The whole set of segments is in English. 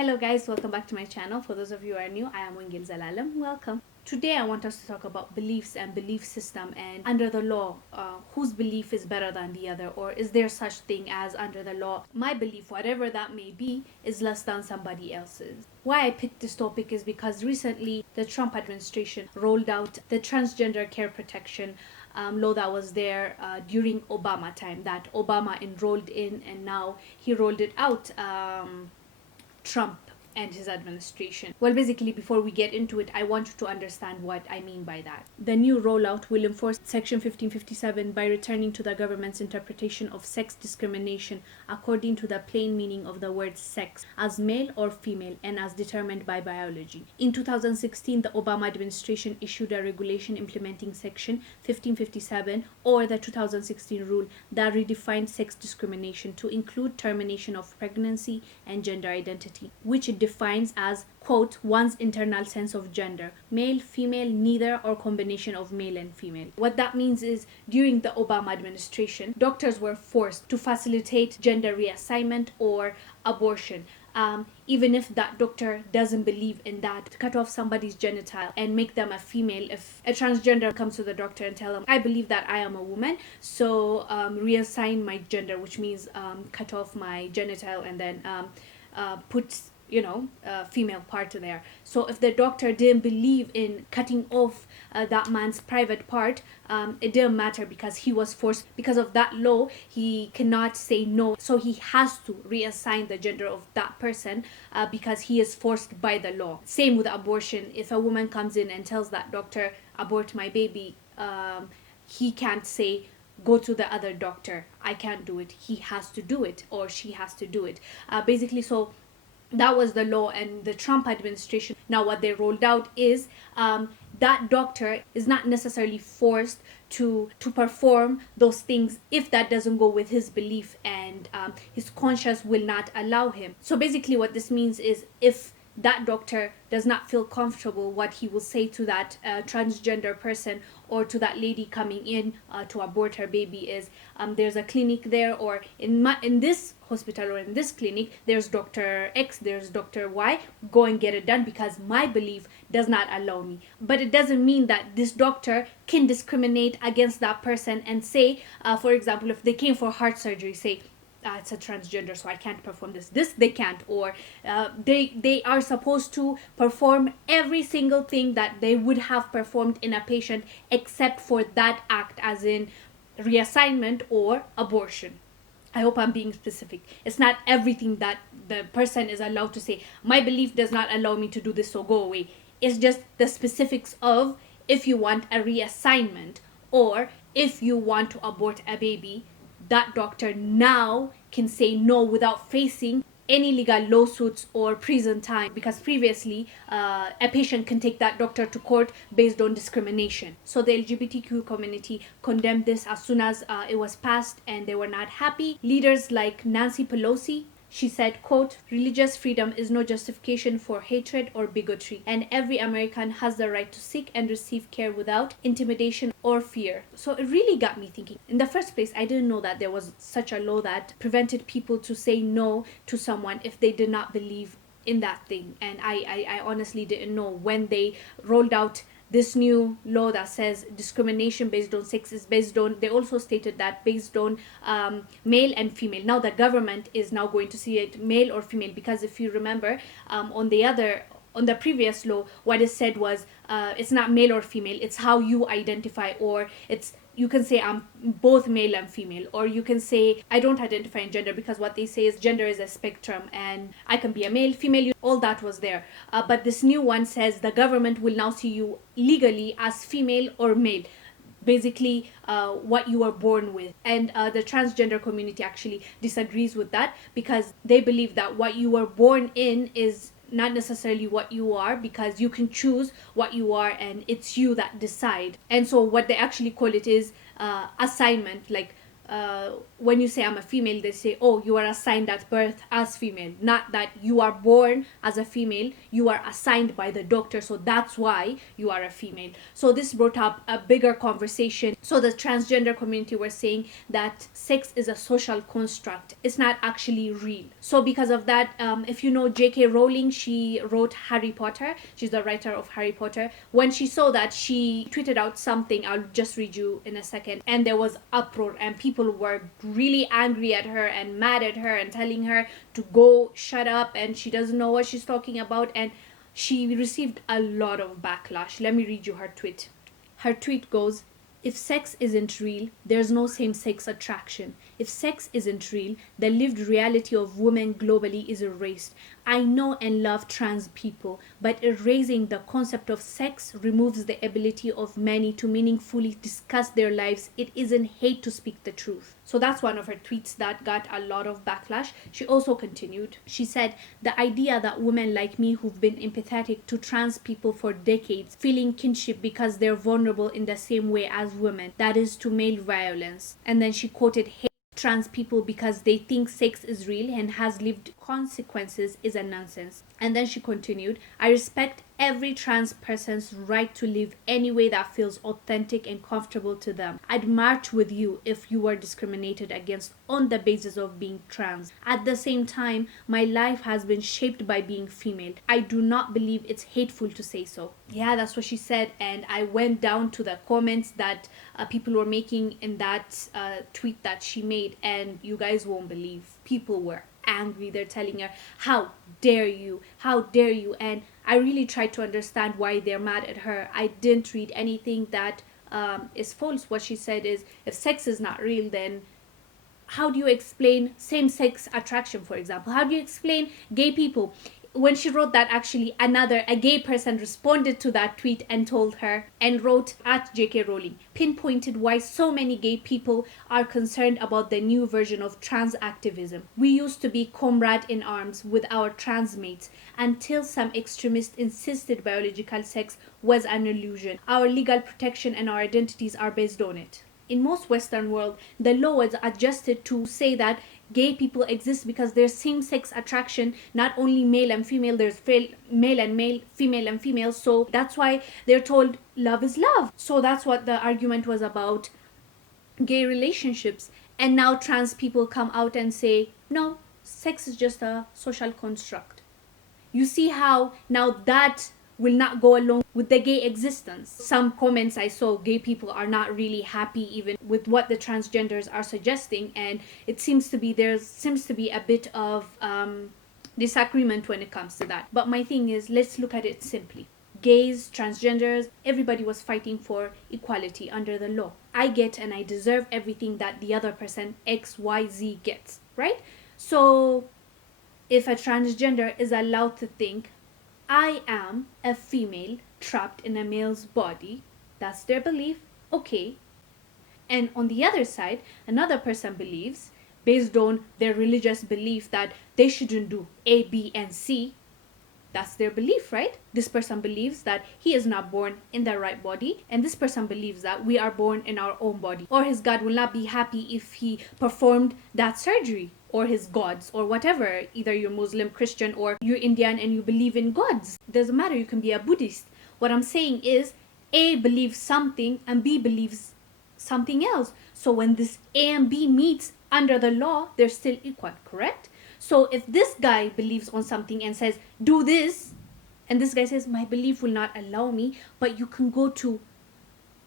Hello guys, welcome back to my channel. For those of you who are new, I am Wongel Zelalem. Welcome. Today I want us to talk about beliefs and belief system, and under the law, whose belief is better than the other, or is there such thing as under the law my belief, whatever that may be, is less than somebody else's. Why I picked this topic is because recently the Trump administration rolled out the transgender care protection law that was there during Obama time, that Obama enrolled in, and now he rolled it out. Trump and his administration. Well, basically, before we get into it, I want you to understand what I mean by that. The new rollout will enforce Section 1557 by returning to the government's interpretation of sex discrimination according to the plain meaning of the word sex, as male or female and as determined by biology. In 2016, the Obama administration issued a regulation implementing Section 1557, or the 2016 rule that redefined sex discrimination to include termination of pregnancy and gender identity, which it defines as, quote, one's internal sense of gender, male, female, neither, or combination of male and female. What that means is, during the Obama administration, doctors were forced to facilitate gender reassignment or abortion. Even if that doctor doesn't believe in that, to cut off somebody's genital and make them a female. If a transgender comes to the doctor and tell them, I believe that I am a woman, so reassign my gender, which means cut off my genital and then put female part there. So if the doctor didn't believe in cutting off that man's private part, it didn't matter because he was forced. Because of that law, he cannot say no, so he has to reassign the gender of that person because he is forced by the law. Same with abortion. If a woman comes in and tells that doctor, abort my baby, he can't say, go to the other doctor, I can't do it. He has to do it, or she has to do it. Basically, so that was the law. And the Trump administration, now what they rolled out is that doctor is not necessarily forced to perform those things if that doesn't go with his belief, and his conscience will not allow him. So basically what this means is, if that doctor does not feel comfortable, what he will say to that transgender person or to that lady coming in to abort her baby is, there's a clinic there, or in this hospital or in this clinic, there's Dr. X, there's Dr. Y, go and get it done because my belief does not allow me. But it doesn't mean that this doctor can discriminate against that person and say, for example, if they came for heart surgery, say, it's a transgender, so I can't perform this they can't, or they are supposed to perform every single thing that they would have performed in a patient except for that act, as in reassignment or abortion. I hope I'm being specific. It's not everything that the person is allowed to say, my belief does not allow me to do this, so go away. It's just the specifics of, if you want a reassignment or if you want to abort a baby, that doctor now can say no without facing any legal lawsuits or prison time, because previously a patient can take that doctor to court based on discrimination. So the LGBTQ community condemned this as soon as it was passed, and they were not happy. Leaders like Nancy Pelosi, she said, quote, religious freedom is no justification for hatred or bigotry, and every American has the right to seek and receive care without intimidation or fear. So it really got me thinking. In the first place, I didn't know that there was such a law that prevented people to say no to someone if they did not believe in that thing. And I honestly didn't know when they rolled out this new law that says discrimination based on sex is based on, they also stated that based on male and female. Now the government is now going to see it male or female, because if you remember, on the previous law, what it said was it's not male or female, it's how you identify, or you can say I'm both male and female, or you can say I don't identify in gender, because what they say is gender is a spectrum and I can be a male, female, all that was there. But this new one says the government will now see you legally as female or male, basically what you are born with. And the transgender community actually disagrees with that, because they believe that what you were born in is not necessarily what you are, because you can choose what you are and it's you that decide. And so what they actually call it is assignment, like when you say I'm a female, they say, oh, you are assigned at birth as female. Not that you are born as a female, you are assigned by the doctor, so that's why you are a female. So this brought up a bigger conversation. So the transgender community were saying that sex is a social construct. It's not actually real. So because of that, if you know J.K. Rowling, she wrote Harry Potter. She's the writer of Harry Potter. When she saw that, she tweeted out something. I'll just read you in a second. And there was uproar and people were really angry at her and mad at her and telling her to go shut up and she doesn't know what she's talking about. And she received a lot of backlash. Let me read you her tweet. Her tweet goes, if sex isn't real, there's no same-sex attraction. If sex isn't real, the lived reality of women globally is erased. I know and love trans people, but erasing the concept of sex removes the ability of many to meaningfully discuss their lives. It isn't hate to speak the truth. So that's one of her tweets that got a lot of backlash. She also continued. She said, the idea that women like me who've been empathetic to trans people for decades, feeling kinship because they're vulnerable in the same way as women, that is to male violence. And then she quoted, hate trans people because they think sex is real and has lived consequences is a nonsense. And then she continued, I respect every trans person's right to live any way that feels authentic and comfortable to them. I'd march with you if you were discriminated against on the basis of being trans. At the same time, my life has been shaped by being female. I do not believe it's hateful to say so. Yeah, that's what she said. And I went down to the comments that people were making in that tweet that she made, and you guys won't believe. People were angry. They're telling her, how dare you, and I really tried to understand why they're mad at her. I didn't read anything that is false. What she said is, if sex is not real, then how do you explain same-sex attraction, for example? How do you explain gay people? When she wrote that, actually a gay person responded to that tweet and told her and wrote at J.K. Rowling, pinpointed why so many gay people are concerned about the new version of trans activism. We used to be comrade in arms with our trans mates until some extremists insisted biological sex was an illusion. Our legal protection and our identities are based on it. In most Western world, the law was adjusted to say that gay people exist because there's same-sex attraction, not only male and female, there's male and male, female and female, so that's why they're told love is love. So that's what the argument was about gay relationships. And now trans people come out and say, no, sex is just a social construct. You see how now that will not go along with the gay existence. Some comments I saw, gay people are not really happy even with what the transgenders are suggesting, and it seems to be there seems to be a bit of disagreement when it comes to that. But my thing is, let's look at it simply. Gays, transgenders, everybody was fighting for equality under the law. I get and I deserve everything that the other person XYZ gets, right? So if a transgender is allowed to think, I am a female trapped in a male's body, that's their belief, okay. And on the other side, another person believes, based on their religious belief, that they shouldn't do A, B, and C. That's their belief, right? This person believes that he is not born in the right body, and this person believes that we are born in our own body, or his God will not be happy if he performed that surgery, or his gods, or whatever. Either you're Muslim, Christian, or you're Indian and you believe in gods. Doesn't matter, you can be a Buddhist. What I'm saying is, A believes something and B believes something else. So when this A and B meets under the law, they're still equal, correct? So if this guy believes on something and says, do this, and this guy says, my belief will not allow me, but you can go to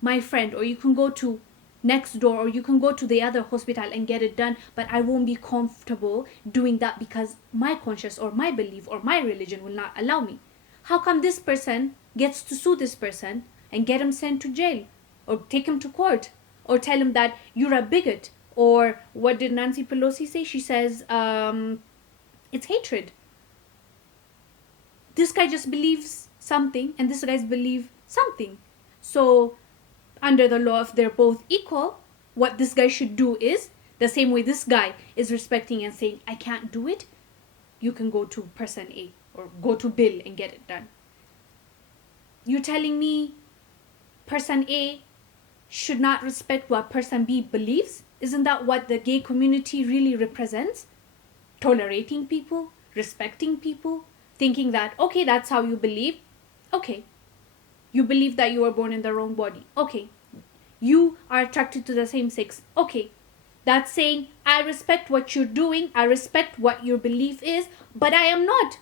my friend, or you can go to next door, or you can go to the other hospital and get it done, but I won't be comfortable doing that because my conscience or my belief or my religion will not allow me. How come this person gets to sue this person and get him sent to jail, or take him to court, or tell him that you're a bigot? Or what did Nancy Pelosi say? She says it's hatred. This guy just believes something and this guy's believe something. So under the law, if they're both equal, what this guy should do is, the same way this guy is respecting and saying, I can't do it, you can go to person A or go to Bill and get it done. You're telling me person A should not respect what person B believes? Isn't that what the gay community really represents? Tolerating people, respecting people, thinking that, okay, that's how you believe. Okay. You believe that you were born in the wrong body. Okay. You are attracted to the same sex. Okay. That's saying, I respect what you're doing, I respect what your belief is, but I am not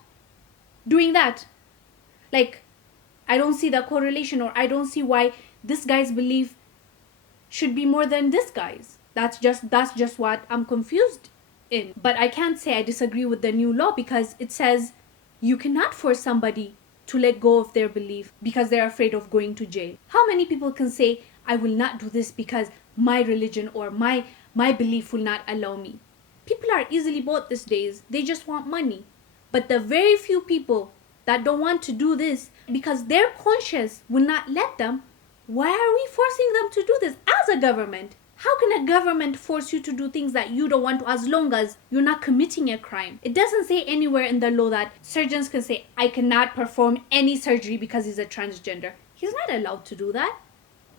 doing that. Like, I don't see the correlation, or I don't see why this guy's belief should be more than this guy's. That's just what I'm confused in. But I can't say I disagree with the new law, because it says you cannot force somebody to let go of their belief because they're afraid of going to jail. How many people can say, I will not do this because my religion or my belief will not allow me? People are easily bought these days. They just want money. But the very few people that don't want to do this because their conscience will not let them, why are we forcing them to do this as a government? How can a government force you to do things that you don't want to, as long as you're not committing a crime? It doesn't say anywhere in the law that surgeons can say, I cannot perform any surgery because he's a transgender. He's not allowed to do that.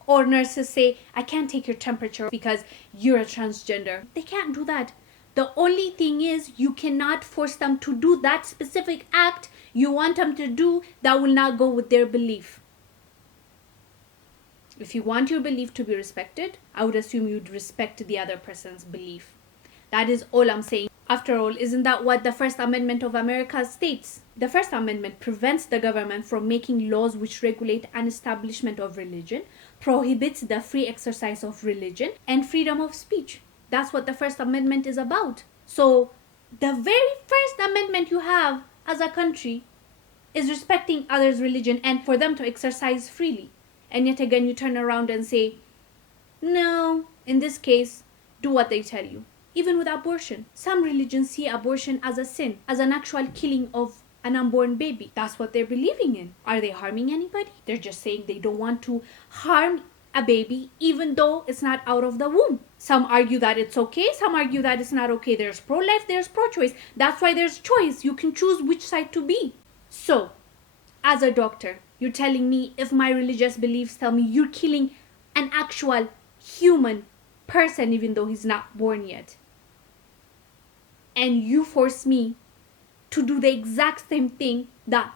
Or nurses say, I can't take your temperature because you're a transgender. They can't do that. The only thing is, you cannot force them to do that specific act you want them to do that will not go with their belief. If you want your belief to be respected, I would assume you'd respect the other person's belief. That is all I'm saying. After all, isn't that what the First Amendment of America states? The First Amendment prevents the government from making laws which regulate an establishment of religion, prohibits the free exercise of religion, and freedom of speech. That's what the First Amendment is about. So, the very first amendment you have as a country is respecting others' religion and for them to exercise freely. And yet again, you turn around and say, no, in this case, do what they tell you. Even with abortion, some religions see abortion as a sin, as an actual killing of an unborn baby. That's what they're believing in. Are they harming anybody? They're just saying they don't want to harm a baby, even though it's not out of the womb. Some argue that it's okay, some argue that it's not okay. There's pro-life, there's pro-choice. That's why there's choice. You can choose which side to be. So, as a doctor, you're telling me, if my religious beliefs tell me you're killing an actual human person even though he's not born yet, and you force me to do the exact same thing that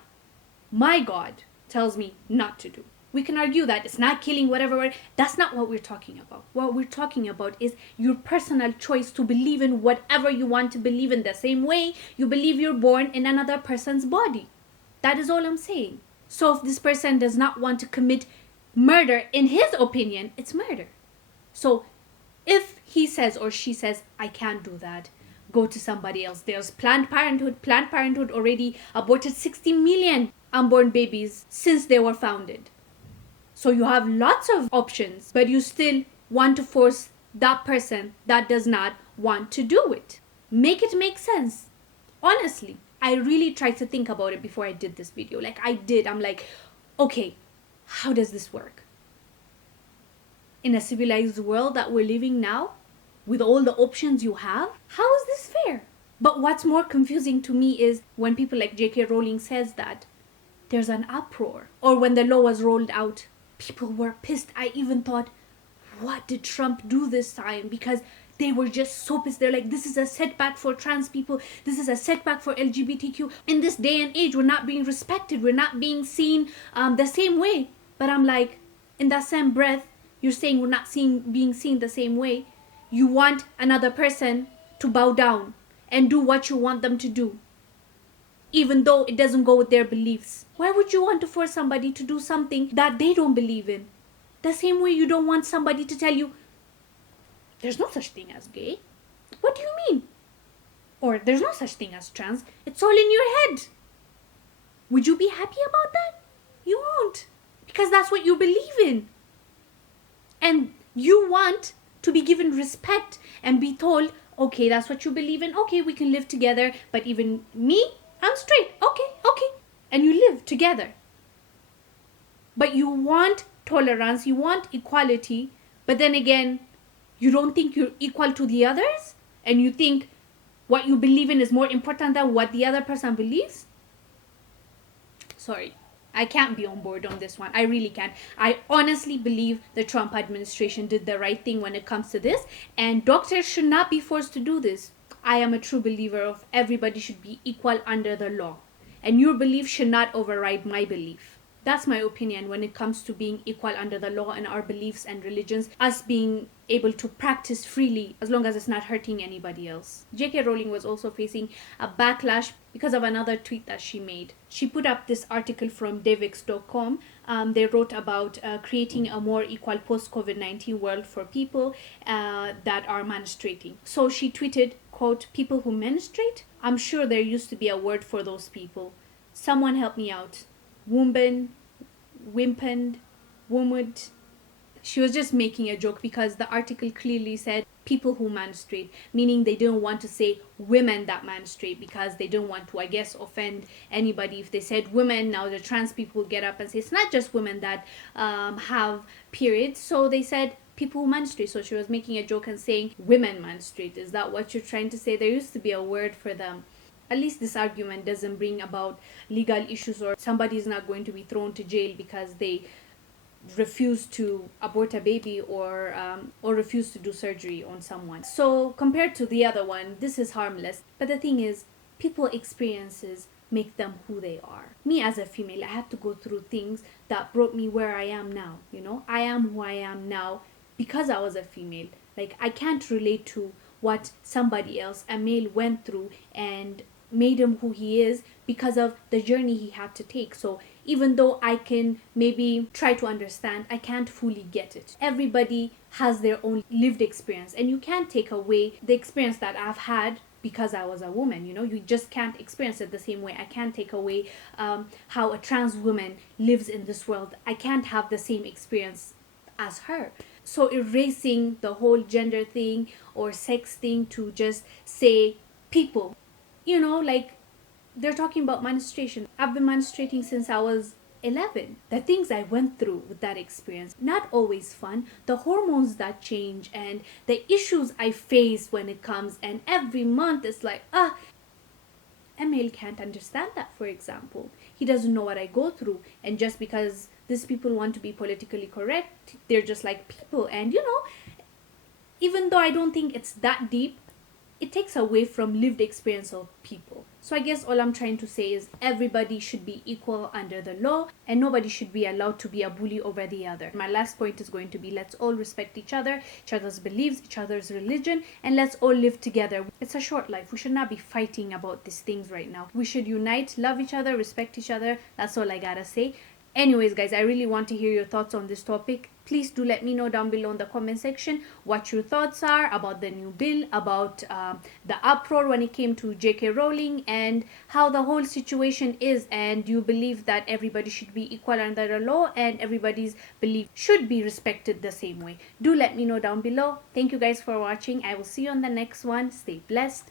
my God tells me not to do. We can argue that it's not killing, whatever. That's not what we're talking about. What we're talking about is your personal choice to believe in whatever you want to believe in, the same way you believe you're born in another person's body. That is all I'm saying. So if this person does not want to commit murder, in his opinion, it's murder. So if he says or she says, I can't do that, go to somebody else. There's Planned Parenthood. Planned Parenthood already aborted 60 million unborn babies since they were founded. So you have lots of options, but you still want to force that person that does not want to do it. Make it make sense. Honestly, I really tried to think about it before I did this video. I'm like, okay, how does this work? In a civilized world that we're living now, with all the options you have, how is this fair? But what's more confusing to me is when people like J.K. Rowling says that there's an uproar. Or when the law was rolled out, people were pissed. I even thought, what did Trump do this time? Because they were just so pissed. They're like, this is a setback for trans people. This is a setback for LGBTQ. In this day and age, we're not being respected. We're not being seen the same way. But I'm like, in that same breath, you're saying we're not being seen the same way. You want another person to bow down and do what you want them to do, even though it doesn't go with their beliefs. Why would you want to force somebody to do something that they don't believe in? The same way you don't want somebody to tell you, there's no such thing as gay. What do you mean? Or there's no such thing as trans. It's all in your head. Would you be happy about that? You won't. Because that's what you believe in. And you want to be given respect and be told, okay, that's what you believe in. Okay, we can live together. But even me, I'm straight. Okay. And you live together. But you want tolerance, you want equality, but then again, you don't think you're equal to the others, and you think what you believe in is more important than what the other person believes. Sorry, I can't be on board on this one. I really can't. I honestly believe the Trump administration did the right thing when it comes to this, and doctors should not be forced to do this. I am a true believer of everybody should be equal under the law, and your belief should not override my belief. That's my opinion when it comes to being equal under the law and our beliefs and religions, us being able to practice freely as long as it's not hurting anybody else. J.K. Rowling was also facing a backlash because of another tweet that she made. She put up this article from devix.com. They wrote about creating a more equal post-COVID-19 world for people that are menstruating. So she tweeted, quote, "People who menstruate? I'm sure there used to be a word for those people. Someone help me out. Woomben, wimpened, woomud." She was just making a joke because the article clearly said people who menstruate, meaning they didn't want to say women that menstruate because they didn't want to, I guess, offend anybody. If they said women, now the trans people get up and say it's not just women that have periods. So they said people who menstruate. So she was making a joke and saying women menstruate. Is that what you're trying to say? There used to be a word for them. At least this argument doesn't bring about legal issues, or somebody's not going to be thrown to jail because they refuse to abort a baby or refuse to do surgery on someone. So compared to the other one, this is harmless. But the thing is, people's experiences make them who they are. Me as a female, I had to go through things that brought me where I am now. You know, I am who I am now because I was a female. Like, I can't relate to what somebody else, a male, went through and made him who he is because of the journey he had to take. So even though I can maybe try to understand, I can't fully get it. Everybody has their own lived experience, and you can't take away the experience that I've had because I was a woman. You know, you just can't experience it the same way. I can't take away how a trans woman lives in this world. I can't have the same experience as her. So erasing the whole gender thing or sex thing to just say people, you know, like, they're talking about menstruation. I've been menstruating since I was 11. The things I went through with that experience, not always fun. The hormones that change and the issues I face when it comes, and every month it's like, a male can't understand that, for example. He doesn't know what I go through. And just because these people want to be politically correct, they're just like people. And, you know, even though I don't think it's that deep, it takes away from lived experience of people. So I guess all I'm trying to say is everybody should be equal under the law, and nobody should be allowed to be a bully over the other. My last point is going to be, let's all respect each other's beliefs, each other's religion, and let's all live together. It's a short life. We should not be fighting about these things right now. We should unite, love each other, respect each other. That's all I gotta say. Anyways, guys, I really want to hear your thoughts on this topic. Please do let me know down below in the comment section what your thoughts are about the new bill, about the uproar when it came to J.K. Rowling, and how the whole situation is. And do you believe that everybody should be equal under the law and everybody's belief should be respected the same way? Do let me know down below. Thank you guys for watching. I will see you on the next one. Stay blessed.